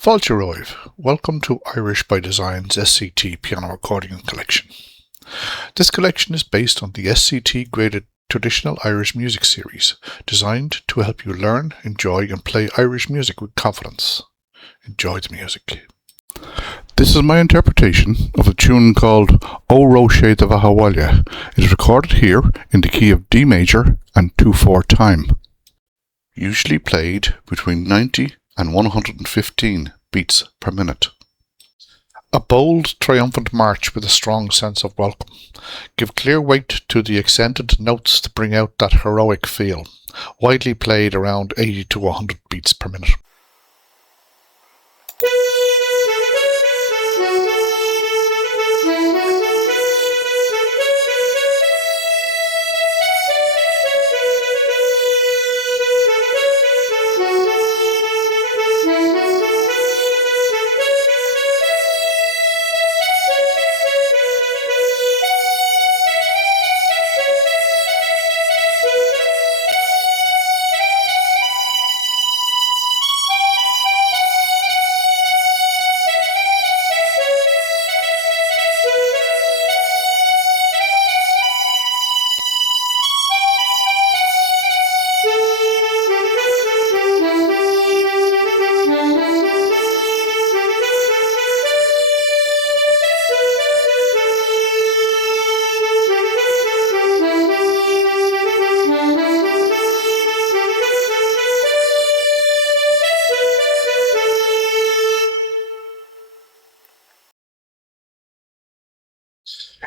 Fáilte welcome to Irish by Design's SCT piano accordion collection. This collection is based on the SCT graded traditional Irish music series, designed to help you learn, enjoy and play Irish music with confidence. Enjoy the music. This is my interpretation of a tune called Oro Se de Bheath Abhaile. It is recorded here in the key of D major and 2/4 time. Usually played between 90 and 115 beats per minute. A bold, triumphant march with a strong sense of welcome. Give clear weight to the accented notes to bring out that heroic feel. Widely played around 80 to 100 beats per minute.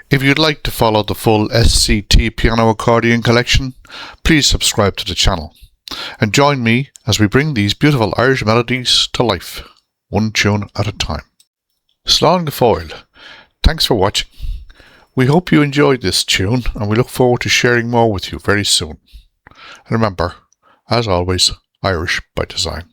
If you'd like to follow the full SCT piano accordion collection, please subscribe to the channel and join me as we bring these beautiful Irish melodies to life, one tune at a time. Scrúdú Ceol Tíre. Thanks for watching. We hope you enjoyed this tune and we look forward to sharing more with you very soon. And remember, as always, Irish by design.